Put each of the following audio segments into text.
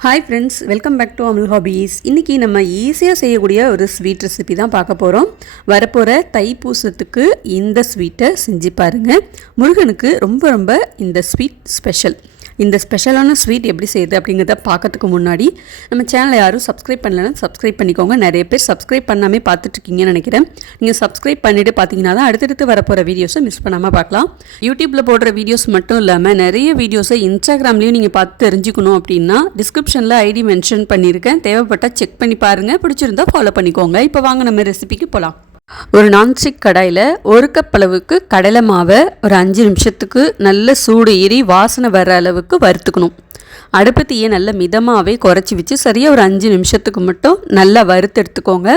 Hi friends welcome back to Amal hobbies இன்றைக்கி நம்ம ஈஸியாக செய்யக்கூடிய ஒரு ஸ்வீட் ரெசிபி தான் பார்க்க போகிறோம் வரப்போகிற தைப்பூசத்துக்கு இந்த ஸ்வீட்டை செஞ்சு பாருங்கள் முருகனுக்கு ரொம்ப ரொம்ப இந்த ஸ்வீட் ஸ்பெஷல் இந்த ஸ்பெஷலான ஸ்வீட் எப்படி செய்யுது அப்படிங்கிறத பார்க்கறதுக்கு முன்னாடி நம்ம சேனலை யாரும் சப்ஸ்கிரைப் பண்ணலன்னா சப்ஸ்கிரைப் பண்ணிக்கோங்க. நிறைய பேர் சப்ஸ்கிரைப் பண்ணாமே பார்த்துட்ருக்கீங்கன்னு நினைக்கிறேன். நீங்கள் சப்ஸ்கிரைப் பண்ணிவிட்டு பார்த்தீங்கன்னா தான் அடுத்தடுத்து வரப்போகிற வீடியோஸை மிஸ் பண்ணாமல் பார்க்கலாம். யூடியூப்பில் போடுற வீடியோஸ் மட்டும் இல்லாமல் நிறைய வீடியோஸை இன்ஸ்டாகிராம்லேயும் நீங்கள் பார்த்து தெரிஞ்சுக்கணும் அப்படின்னா டிஸ்கிரிப்ஷனில் ஐடி மென்ஷன் பண்ணியிருக்கேன். தேவைப்பட்டால் செக் பண்ணி பாருங்கள் பிடிச்சிருந்தா ஃபாலோ பண்ணிக்கோங்க. இப்போ வாங்க நம்ம ரெசிபிக்கு போகலாம் ஒரு நான்ஸ்டிக் கடாயில் ஒரு கப் அளவுக்கு கடலை மாவை ஒரு அஞ்சு நிமிஷத்துக்கு நல்ல சூடு ஏறி வாசனை வர அளவுக்கு வறுத்துக்கணும். அடுப்பு தீயை நல்ல மிதமாகவே குறைச்சி வச்சு சரியாக ஒரு அஞ்சு நிமிஷத்துக்கு மட்டும் நல்லா வறுத்து எடுத்துக்கோங்க.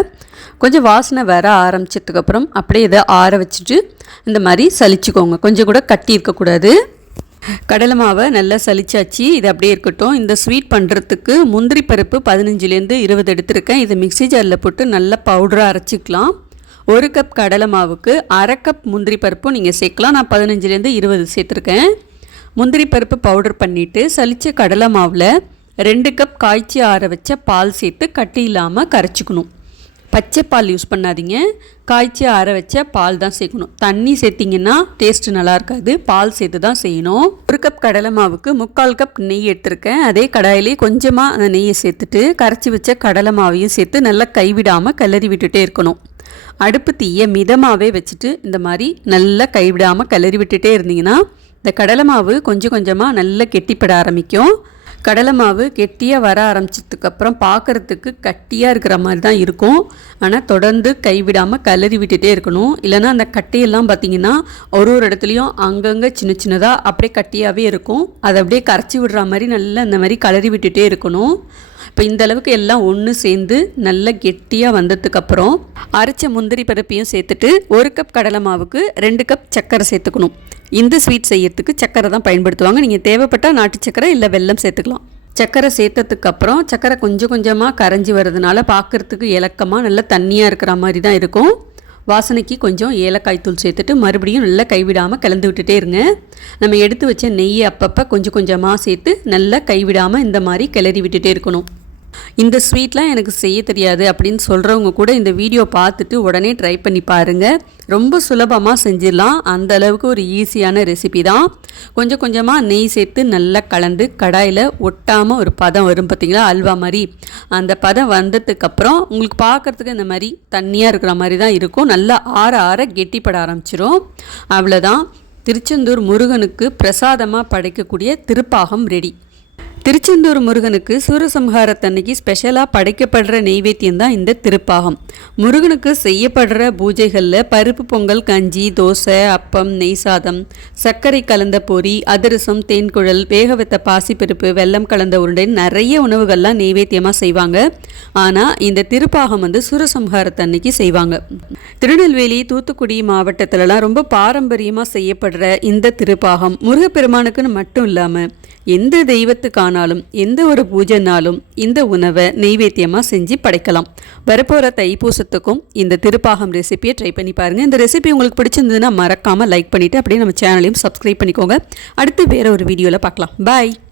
கொஞ்சம் வாசனை வர ஆரம்பிச்சதுக்கப்புறம் அப்படியே இதை ஆற வச்சுட்டு இந்த மாதிரி சலிச்சுக்கோங்க கொஞ்சம் கூட கட்டி இருக்கக்கூடாது கடலை மாவை நல்லா சலிச்சாச்சு இது அப்படியே இருக்கட்டும். இந்த ஸ்வீட் பண்ணுறதுக்கு முந்திரி பருப்பு பதினஞ்சுலேருந்து இருபது எடுத்திருக்கேன். இதை மிக்சி ஜாரில் போட்டு நல்லா பவுடராக அரைச்சிக்கலாம். ஒரு கப் கடலை மாவுக்கு அரை கப் முந்திரி பருப்பும் நீங்கள் சேர்க்கலாம். நான் பதினஞ்சுலேருந்து இருபது சேர்த்துருக்கேன். முந்திரி பருப்பு பவுடர் பண்ணிவிட்டு சலித்த கடலை மாவில் ரெண்டு கப் காய்ச்சி ஆற வச்ச பால் சேர்த்து கட்டி இல்லாமல் கரைச்சிக்கணும். பச்சை பால் யூஸ் பண்ணாதீங்க. காய்ச்சி ஆற வச்ச பால் தான் சேர்க்கணும். தண்ணி சேர்த்திங்கன்னா டேஸ்ட்டு நல்லா இருக்காது. பால் சேர்த்து தான் செய்யணும். ஒரு கப் கடலை மாவுக்கு முக்கால் கப் நெய் எடுத்திருக்கேன். அதே கடாயிலே கொஞ்சமாக அந்த நெய்யை சேர்த்துட்டு கரைச்சி வச்ச கடலை மாவையும் சேர்த்து நல்லா கைவிடாமல் கிளறி விட்டுட்டே இருக்கணும். அடுப்பு தீயை மிதமாகவே வச்சுட்டு இந்த மாதிரி நல்லா கைவிடாமல் கிளறி விட்டுட்டே இருந்தீங்கன்னா இந்த கடலை மாவு கொஞ்சம் கொஞ்சமாக நல்லா கெட்டிப்பட ஆரம்பிக்கும். கடலை மாவு கெட்டியாக வர ஆரம்பிச்சதுக்கப்புறம் பார்க்குறதுக்கு கட்டியாக இருக்கிற மாதிரி தான் இருக்கும். ஆனால் தொடர்ந்து கைவிடாமல் கிளறி விட்டுட்டே இருக்கணும். இல்லைனா அந்த கட்டையெல்லாம் பார்த்திங்கன்னா ஒரு ஒரு இடத்துலையும் அங்கங்கே சின்ன சின்னதாக அப்படியே கட்டியாகவே இருக்கும். அதை அப்படியே கரைச்சி விடுற மாதிரி நல்லா அந்த மாதிரி கிளறி விட்டுட்டே இருக்கணும். இப்போ இந்த அளவுக்கு எல்லாம் ஒன்று சேர்ந்து நல்லா கெட்டியாக வந்ததுக்கப்புறம் அரைச்ச முந்திரி பருப்பையும் சேர்த்துட்டு ஒரு கப் கடலை மாவுக்கு ரெண்டு கப் சர்க்கரை சேர்த்துக்கணும். இந்த ஸ்வீட் செய்யறதுக்கு சர்க்கரை தான் பயன்படுத்துவாங்க. நீங்கள் தேவைப்பட்டால் நாட்டு சர்க்கரை இல்லை வெல்லம் சேர்த்துக்கலாம். சர்க்கரை சேர்த்ததுக்கு அப்புறம் சர்க்கரை கொஞ்சம் கொஞ்சமாக கரைஞ்சி வர்றதுனால பார்க்குறதுக்கு இலக்கமாக நல்லா தண்ணியாக இருக்கிற மாதிரி தான் இருக்கும். வாசனைக்கு கொஞ்சம் ஏலக்காய் தூள் சேர்த்துட்டு மறுபடியும் நல்லா கைவிடாமல் கலந்து விட்டுட்டே இருங்க. நம்ம எடுத்து வச்ச நெய்யை அப்பப்போ கொஞ்சம் கொஞ்சமாக சேர்த்து நல்லா கைவிடாமல் இந்த மாதிரி கிளறி விட்டுட்டே இருக்கணும். இந்த ஸ்வீட்லாம் எனக்கு செய்ய தெரியாது அப்படின்னு சொல்கிறவங்க கூட இந்த வீடியோ பார்த்துட்டு உடனே ட்ரை பண்ணி பாருங்கள் ரொம்ப சுலபமாக செஞ்சிடலாம். அந்த அளவுக்கு ஒரு ஈஸியான ரெசிபி தான். கொஞ்சம் கொஞ்சமாக நெய் சேர்த்து நல்லா கலந்து கடாயில் ஒட்டாமல் ஒரு பதம் வரும் பார்த்திங்களா அல்வா மாதிரி. அந்த பதம் வந்ததுக்கப்புறம் உங்களுக்கு பார்க்குறதுக்கு இந்த மாதிரி தண்ணியாக இருக்கிற மாதிரி தான் இருக்கும். நல்லா ஆற ஆற கெட்டிப்பட ஆரம்பிச்சிரும். அவ்வளோதான் திருச்செந்தூர் முருகனுக்கு பிரசாதமாக படைக்கக்கூடிய திருப்பாகம் ரெடி திருச்செந்தூர் முருகனுக்கு சூரசம்ஹாரத்தன்னைக்கு ஸ்பெஷலாக படைக்கப்படுற நெய்வேத்தியம் தான் இந்த திருப்பாகம். முருகனுக்கு செய்யப்படுற பூஜைகளில் பருப்பு பொங்கல் கஞ்சி தோசை அப்பம் நெய் சாதம் சர்க்கரை கலந்த பொரி அதிரசம் தேன்குழல் வேக வைத்த பாசிப்பருப்பு வெல்லம் கலந்த உருண்டை நிறைய உணவுகள்லாம் நெய்வேத்தியமாக செய்வாங்க. ஆனால் இந்த திருப்பாகம் வந்து சூரசம்ஹாரத்தன்னைக்கு செய்வாங்க. திருநெல்வேலி தூத்துக்குடி மாவட்டத்திலலாம் ரொம்ப பாரம்பரியமாக செய்யப்படுற இந்த திருப்பாகம் முருகப்பெருமானுக்குன்னு மட்டும் இல்லாமல் எந்த தெய்வத்துக்கானாலும் எந்த ஒரு பூஜைனாலும் இந்த உணவை நெய்வேத்தியமாக செஞ்சு படைக்கலாம். வரப்போகிற தைப்பூசத்துக்கும் இந்த திருப்பாகம் ரெசிபியை ட்ரை பண்ணி பாருங்கள் இந்த ரெசிபி உங்களுக்கு பிடிச்சிருந்ததுன்னா மறக்காமல் லைக் பண்ணிவிட்டு அப்படியே நம்ம சேனலையும் சப்ஸ்கிரைப் பண்ணிக்கோங்க. அடுத்து வேறு ஒரு வீடியோவில் பார்க்கலாம். பாய்